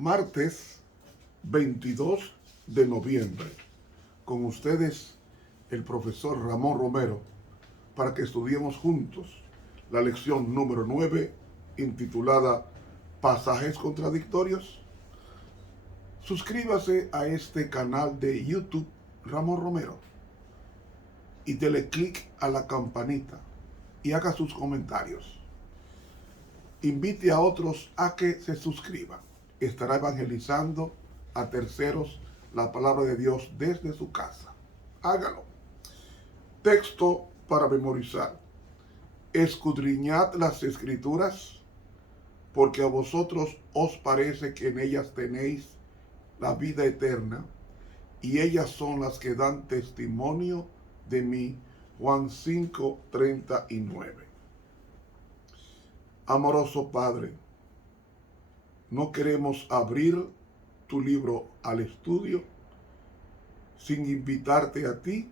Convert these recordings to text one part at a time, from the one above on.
martes 22 de noviembre. Con ustedes, el profesor Ramón Romero, para que estudiemos juntos la lección número 9, intitulada Pasajes contradictorios. Suscríbase a este canal de YouTube Ramón Romero y dele clic a la campanita y haga sus comentarios. Invite a otros a que se suscriban. Estará evangelizando a terceros la palabra de Dios desde su casa. Hágalo. Texto para memorizar. Escudriñad las Escrituras, porque a vosotros os parece que en ellas tenéis la vida eterna, y ellas son las que dan testimonio de mí. Juan 5:39. Amoroso Padre, no queremos abrir tu libro al estudio sin invitarte a ti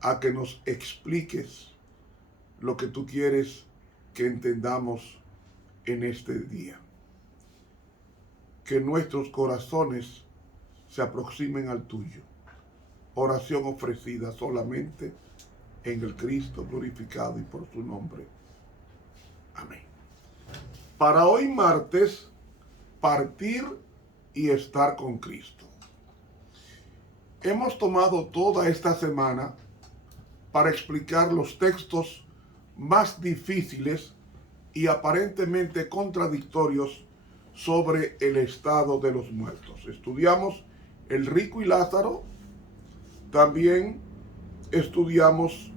a que nos expliques lo que tú quieres que entendamos en este día. Que nuestros corazones se aproximen al tuyo. Oración ofrecida solamente en el Cristo glorificado y por su nombre. Amén. Para hoy martes, partir y estar con Cristo. Hemos tomado toda esta semana para explicar los textos más difíciles y aparentemente contradictorios sobre el estado de los muertos. Estudiamos el rico y Lázaro, también estudiamos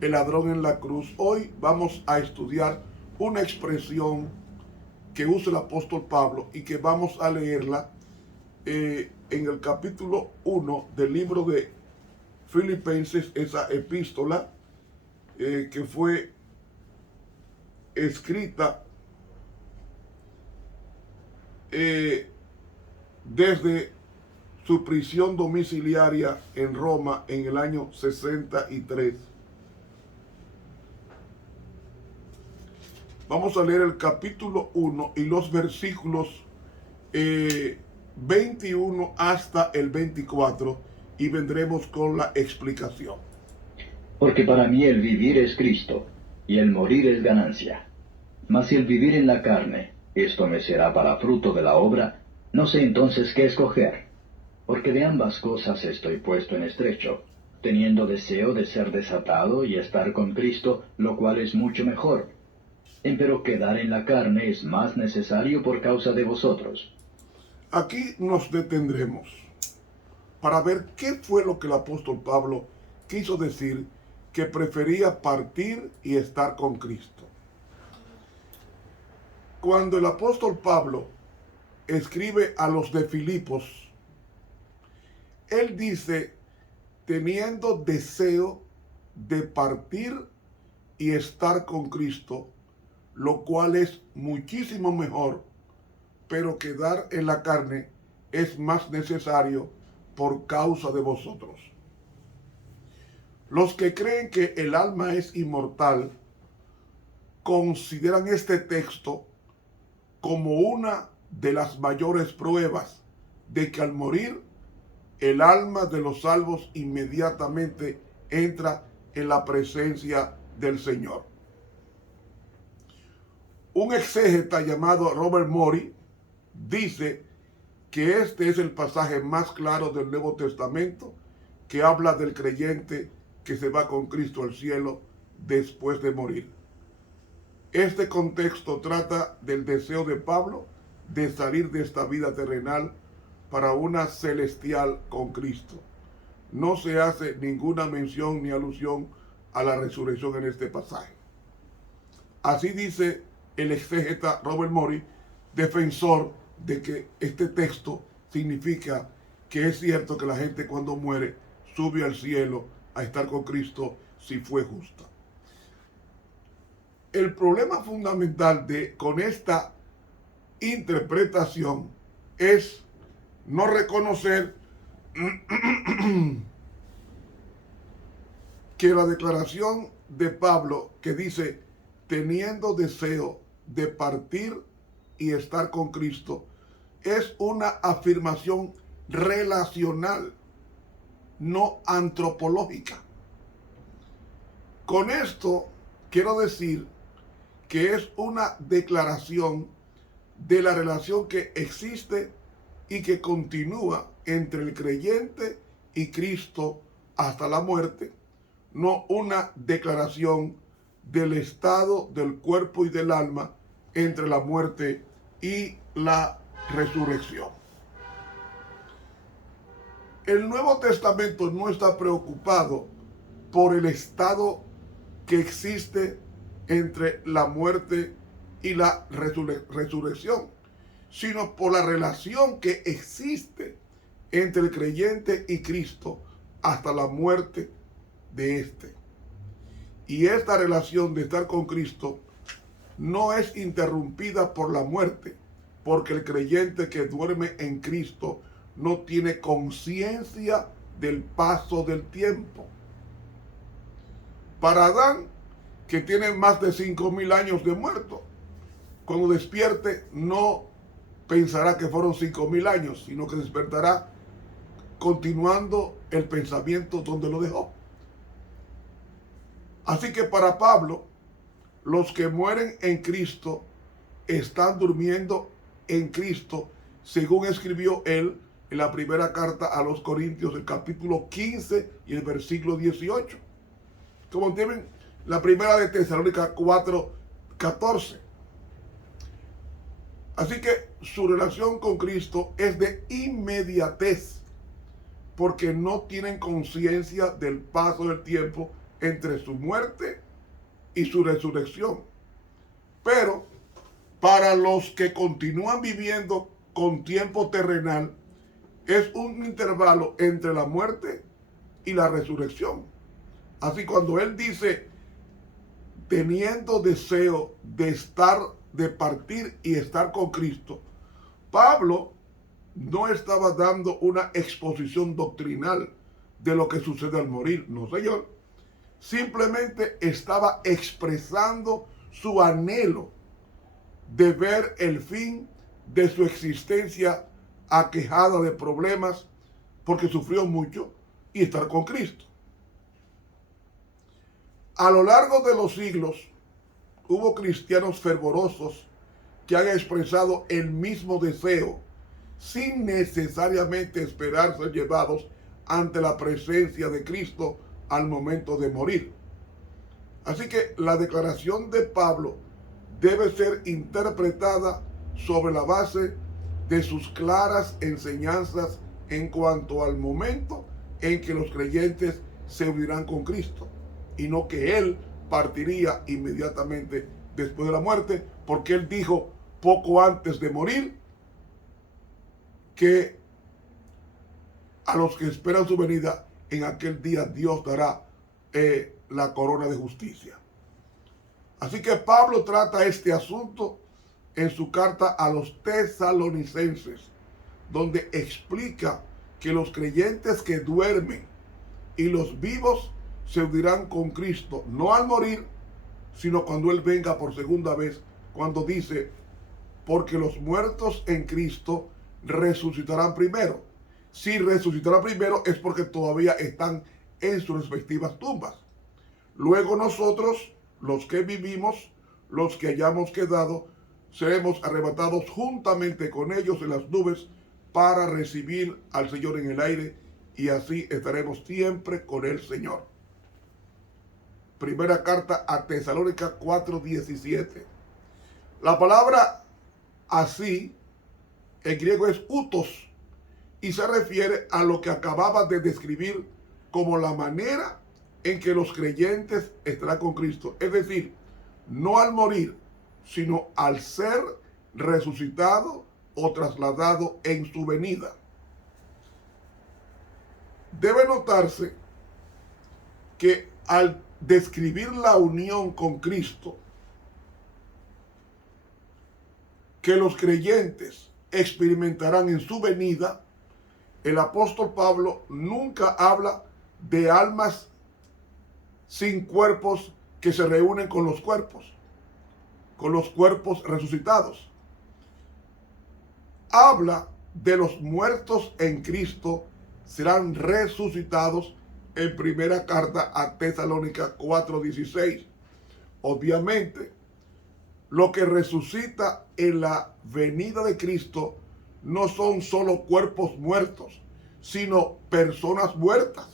el ladrón en la cruz. Hoy vamos a estudiar una expresión que usa el apóstol Pablo y que vamos a leerla en el capítulo 1 del libro de Filipenses, esa epístola que fue escrita desde su prisión domiciliaria en Roma en el año 63. Vamos a leer el capítulo 1 y los versículos 21 hasta el 24 y vendremos con la explicación. Porque para mí el vivir es Cristo, y el morir es ganancia. Mas si el vivir en la carne, esto me será para fruto de la obra, no sé entonces qué escoger. Porque de ambas cosas estoy puesto en estrecho, teniendo deseo de ser desatado y estar con Cristo, lo cual es mucho mejor. Empero quedar en la carne es más necesario por causa de vosotros. Aquí nos detendremos para ver qué fue lo que el apóstol Pablo quiso decir que prefería partir y estar con Cristo. Cuando el apóstol Pablo escribe a los de Filipos, él dice, teniendo deseo de partir y estar con Cristo, lo cual es muchísimo mejor, pero quedar en la carne es más necesario por causa de vosotros. Los que creen que el alma es inmortal consideran este texto como una de las mayores pruebas de que al morir el alma de los salvos inmediatamente entra en la presencia del Señor. Un exégeta llamado Robert Morey dice que este es el pasaje más claro del Nuevo Testamento que habla del creyente que se va con Cristo al cielo después de morir. Este contexto trata del deseo de Pablo de salir de esta vida terrenal para una celestial con Cristo. No se hace ninguna mención ni alusión a la resurrección en este pasaje. Así dice el exégeta Robert Morey, defensor de que este texto significa que es cierto que la gente cuando muere sube al cielo a estar con Cristo si fue justa. El problema fundamental con esta interpretación es no reconocer que la declaración de Pablo que dice teniendo deseo de partir y estar con Cristo es una afirmación relacional, no antropológica. Con esto quiero decir que es una declaración de la relación que existe y que continúa entre el creyente y Cristo hasta la muerte, no una declaración del estado del cuerpo y del alma entre la muerte y la resurrección. El Nuevo Testamento no está preocupado por el estado que existe entre la muerte y la resurrección, sino por la relación que existe entre el creyente y Cristo hasta la muerte de éste. Y esta relación de estar con Cristo no es interrumpida por la muerte, porque el creyente que duerme en Cristo no tiene conciencia del paso del tiempo. Para Adán, que tiene más de 5,000 años de muerto, cuando despierte no pensará que fueron 5,000 años, sino que despertará continuando el pensamiento donde lo dejó. Así que para Pablo, los que mueren en Cristo están durmiendo en Cristo, según escribió él en la primera carta a los Corintios, el capítulo 15 y el versículo 18. Como entienden, la primera de Tesalónica 4:14. Así que su relación con Cristo es de inmediatez, porque no tienen conciencia del paso del tiempo entre su muerte y su resurrección. Pero para los que continúan viviendo con tiempo terrenal, es un intervalo entre la muerte y la resurrección. Así cuando él dice, teniendo deseo de partir y estar con Cristo, Pablo no estaba dando una exposición doctrinal de lo que sucede al morir, no señor. Simplemente estaba expresando su anhelo de ver el fin de su existencia aquejada de problemas, porque sufrió mucho, y estar con Cristo. A lo largo de los siglos hubo cristianos fervorosos que han expresado el mismo deseo sin necesariamente esperar ser llevados ante la presencia de Cristo al momento de morir. Así que la declaración de Pablo debe ser interpretada sobre la base de sus claras enseñanzas en cuanto al momento en que los creyentes se unirán con Cristo, y no que él partiría inmediatamente después de la muerte, porque él dijo poco antes de morir que a los que esperan su venida, en aquel día Dios dará la corona de justicia. Así que Pablo trata este asunto en su carta a los tesalonicenses, donde explica que los creyentes que duermen y los vivos se unirán con Cristo, no al morir, sino cuando Él venga por segunda vez, cuando dice, porque los muertos en Cristo resucitarán primero. Si resucitarán primero es porque todavía están en sus respectivas tumbas. Luego nosotros, los que vivimos, los que hayamos quedado, seremos arrebatados juntamente con ellos en las nubes para recibir al Señor en el aire, y así estaremos siempre con el Señor. Primera carta a Tesalónica 4:17. La palabra así en griego es utos, y se refiere a lo que acababa de describir como la manera en que los creyentes estarán con Cristo. Es decir, no al morir, sino al ser resucitado o trasladado en su venida. Debe notarse que al describir la unión con Cristo, que los creyentes experimentarán en su venida, el apóstol Pablo nunca habla de almas sin cuerpos que se reúnen con los cuerpos resucitados. habla de los muertos en Cristo serán resucitados en primera carta a Tesalónica 4:16. Obviamente, lo que resucita en la venida de Cristo no son solo cuerpos muertos, sino personas muertas.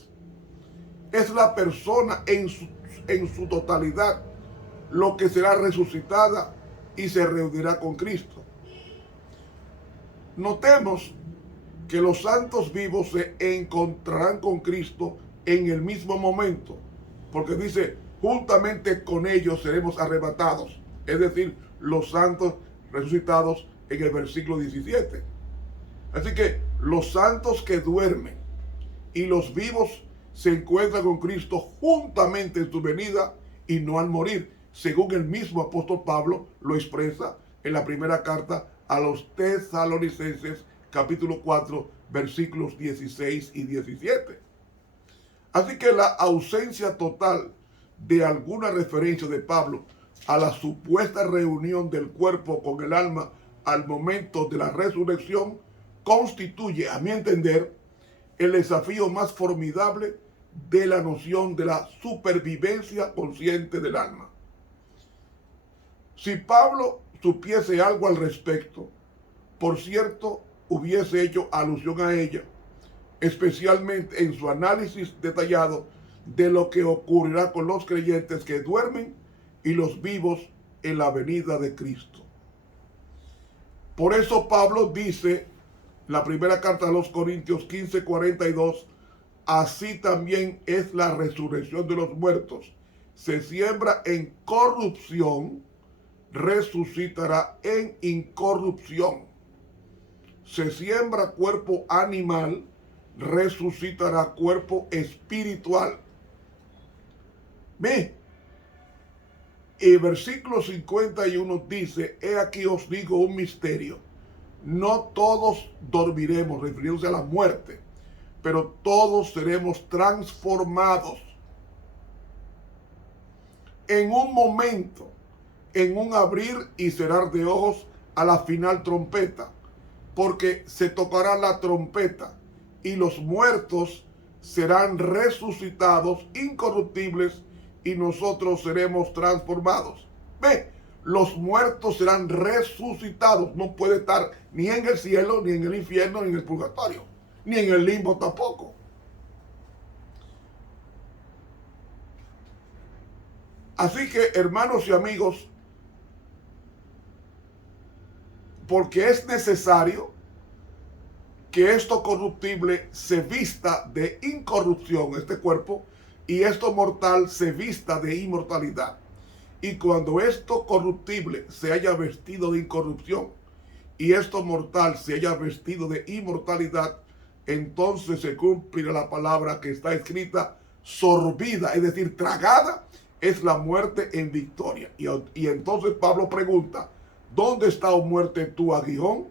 Es la persona en su totalidad lo que será resucitada y se reunirá con Cristo. Notemos que los santos vivos se encontrarán con Cristo en el mismo momento, porque dice, juntamente con ellos seremos arrebatados, es decir, los santos resucitados en el versículo 17. Así que los santos que duermen y los vivos se encuentran con Cristo juntamente en su venida y no al morir, según el mismo apóstol Pablo lo expresa en la primera carta a los Tesalonicenses, capítulo 4, versículos 16 y 17. Así que la ausencia total de alguna referencia de Pablo a la supuesta reunión del cuerpo con el alma al momento de la resurrección constituye, a mi entender, el desafío más formidable de la noción de la supervivencia consciente del alma. Si Pablo supiese algo al respecto, por cierto, hubiese hecho alusión a ella, especialmente en su análisis detallado de lo que ocurrirá con los creyentes que duermen y los vivos en la venida de Cristo. Por eso Pablo dice, la primera carta a los Corintios 15:42, así también es la resurrección de los muertos. Se siembra en corrupción, resucitará en incorrupción. Se siembra cuerpo animal, resucitará cuerpo espiritual. Ve, el versículo 51 dice, he aquí os digo un misterio. No todos dormiremos, refiriéndose a la muerte, pero todos seremos transformados en un momento, en un abrir y cerrar de ojos a la final trompeta, porque se tocará la trompeta y los muertos serán resucitados incorruptibles y nosotros seremos transformados. Ve, los muertos serán resucitados. No puede estar ni en el cielo, ni en el infierno, ni en el purgatorio, ni en el limbo tampoco. Así que, hermanos y amigos, porque es necesario que esto corruptible se vista de incorrupción, este cuerpo, y esto mortal se vista de inmortalidad. Y cuando esto corruptible se haya vestido de incorrupción y esto mortal se haya vestido de inmortalidad, entonces se cumplirá la palabra que está escrita, sorbida, es decir, tragada, es la muerte en victoria. Y entonces Pablo pregunta, ¿dónde está, oh muerte, tu aguijón?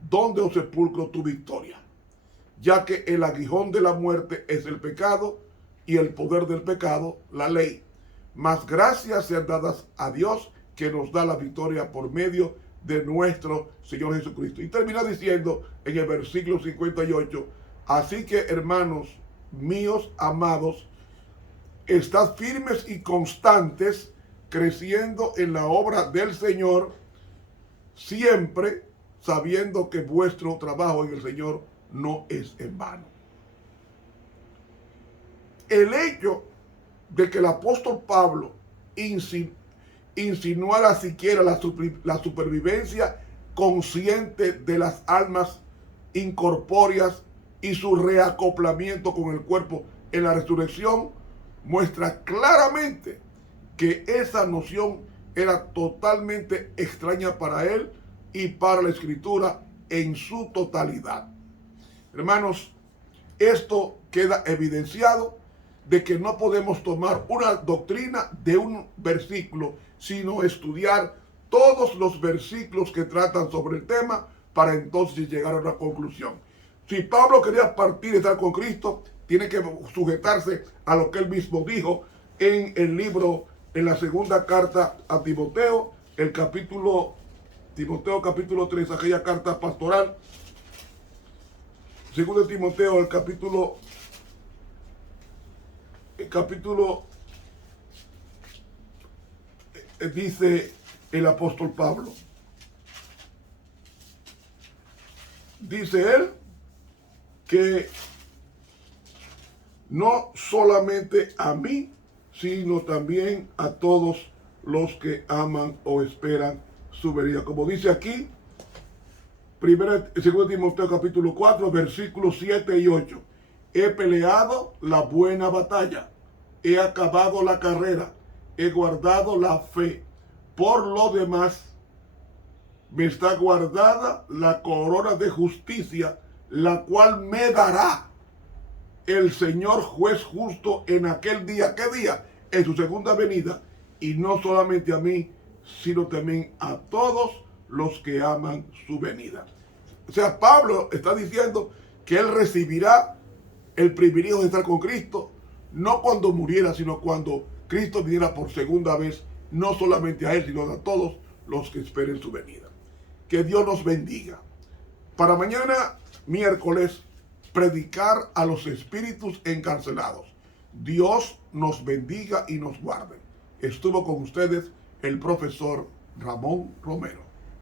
¿Dónde, oh sepulcro, tu victoria? Ya que el aguijón de la muerte es el pecado y el poder del pecado, la ley. Mas gracias sean dadas a Dios que nos da la victoria por medio de nuestro Señor Jesucristo. Y termina diciendo en el versículo 58, así que, hermanos míos amados, estad firmes y constantes, creciendo en la obra del Señor, siempre sabiendo que vuestro trabajo en el Señor no es en vano. El hecho de que el apóstol Pablo insinuara siquiera la supervivencia consciente de las almas incorpóreas y su reacoplamiento con el cuerpo en la resurrección muestra claramente que esa noción era totalmente extraña para él y para la Escritura en su totalidad. Hermanos, esto queda evidenciado de que no podemos tomar una doctrina de un versículo, sino estudiar todos los versículos que tratan sobre el tema para entonces llegar a una conclusión. Si Pablo quería partir y estar con Cristo, tiene que sujetarse a lo que él mismo dijo en el libro, en la segunda carta a Timoteo, el capítulo Timoteo capítulo 3, aquella carta pastoral. Segundo Timoteo, el capítulo dice el apóstol Pablo. Dice él que no solamente a mí, sino también a todos los que aman o esperan su venida. Como dice aquí, 2 Timoteo capítulo 4, versículos 7 y 8. He peleado la buena batalla, he acabado la carrera, he guardado la fe. Por lo demás, me está guardada la corona de justicia, la cual me dará el Señor juez justo en aquel día. ¿Qué día? En su segunda venida. Y no solamente a mí, sino también a todos los que aman su venida. O sea, Pablo está diciendo que él recibirá el privilegio de estar con Cristo, no cuando muriera, sino cuando Cristo viniera por segunda vez, no solamente a él, sino a todos los que esperen su venida. Que Dios nos bendiga. Para mañana, miércoles, predicar a los espíritus encarcelados. Dios nos bendiga y nos guarde. Estuvo con ustedes el profesor Ramón Romero.